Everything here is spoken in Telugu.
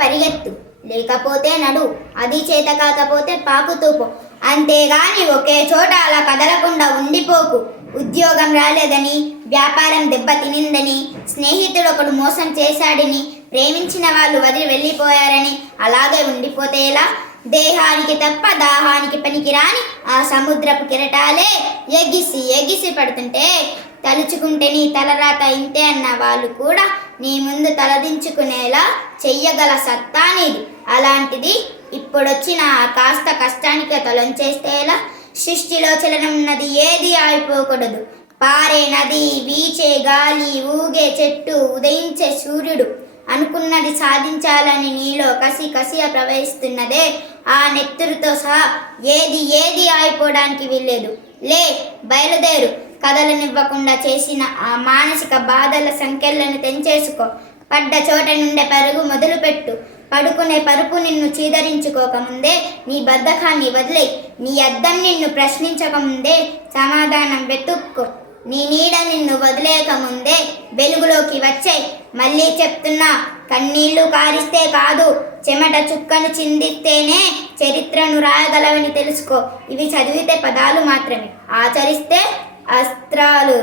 పరిగెత్తు, లేకపోతే నడు, అది చేత కాకపోతే పాకుతూపో, అంతేగాని ఒకే చోట అలా కదలకుండా ఉండిపోకు. ఉద్యోగం రాలేదని, వ్యాపారం దెబ్బతినిందని, స్నేహితుడు ఒకడు మోసం చేశాడని, ప్రేమించిన వాళ్ళు వదిలి వెళ్ళిపోయారని అలాగే ఉండిపోతే ఎలా? దేహానికి తప్ప దాహానికి పనికిరాని ఆ సముద్రపు కెరటాలే ఎగిసి ఎగిసి పడుతుంటే తలుచుకుంటే నీ తలరాత ఇంతే అన్న వాళ్ళు కూడా నీ ముందు తలదించుకునేలా చెయ్యగల సత్తా నీది. అలాంటిది ఇప్పుడొచ్చిన ఆ కాస్త కష్టానికి తలంచేస్తే ఎలా? సృష్టిలో చలనం ఉన్నది ఏది ఆగిపోకూడదు. పారే నది, వీచే గాలి, ఊగే చెట్టు, ఉదయించే సూర్యుడు అనుకున్నది సాధించాలని నీలో కసి కసిగా ప్రవహిస్తున్నదే ఆ నెత్తురుతో సహా ఏది ఆగిపోవడానికి వీల్లేదు. లే, బయలుదేరు. కదలనివ్వకుండా చేసిన ఆ మానసిక బాధల సంఖ్యలను తెంచేసుకో. పడ్డ చోట నుండే పరుగు మొదలుపెట్టు. పడుకునే పరుపు నిన్ను చీదరించుకోకముందే నీ బద్ధకాన్ని వదిలేయి. నీ అద్దం నిన్ను ప్రశ్నించకముందే సమాధానం వెతుక్కో. నీ నీడ నిన్ను వదిలేయకముందే వెలుగులోకి వచ్చాయి. మళ్ళీ చెప్తున్నా, కన్నీళ్లు కారిస్తే కాదు, చెమట చుక్కను చిందిస్తేనే చరిత్రను రాయగలవని తెలుసుకో. ఇవి చదివితే పదాలు మాత్రమే, ఆచరిస్తే అస్త్రాలు.